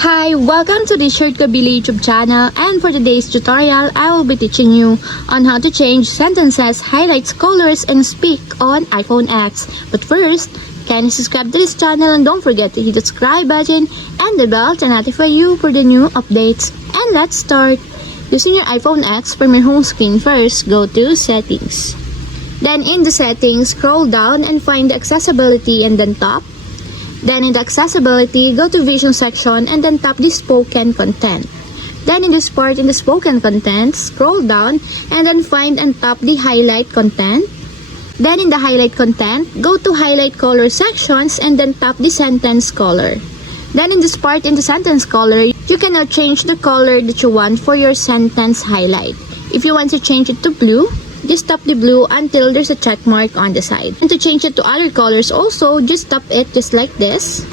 Hi, welcome to the Short Kabili YouTube channel, and for today's tutorial, I will be teaching you on how to change sentences, highlights, colors, and speak on iPhone X. But first, can you subscribe to this channel and don't forget to hit the subscribe button and the bell to notify you for the new updates. And let's start. Using your iPhone X, from your home screen first, go to Settings. Then in the Settings, scroll down and find the Accessibility and then Top. Then in the Accessibility, go to Vision section and then tap the Spoken Content. Then in this part, in the Spoken Content, scroll down and then find and tap the Highlight Content. Then in the Highlight Content, go to Highlight Color sections and then tap the Sentence Color. Then in this part, in the Sentence Color, you can now change the color that you want for your sentence highlight. If you want to change it to blue, just tap the blue until there's a check mark on the side. And to change it to other colors also, just tap it just like this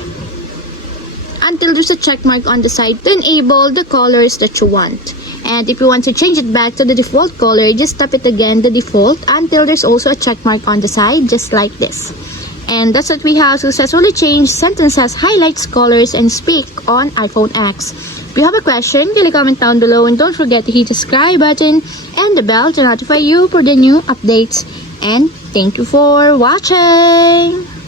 until there's a check mark on the side to enable the colors that you want. And if you want to change it back to the default color, just tap it again, the default, until there's also a check mark on the side, just like this. And that's what we have successfully changed sentences, highlights, colors, and speak on iPhone X. If you have a question, kindly comment down below and don't forget to hit the subscribe button and the bell to notify you for the new updates. And thank you for watching!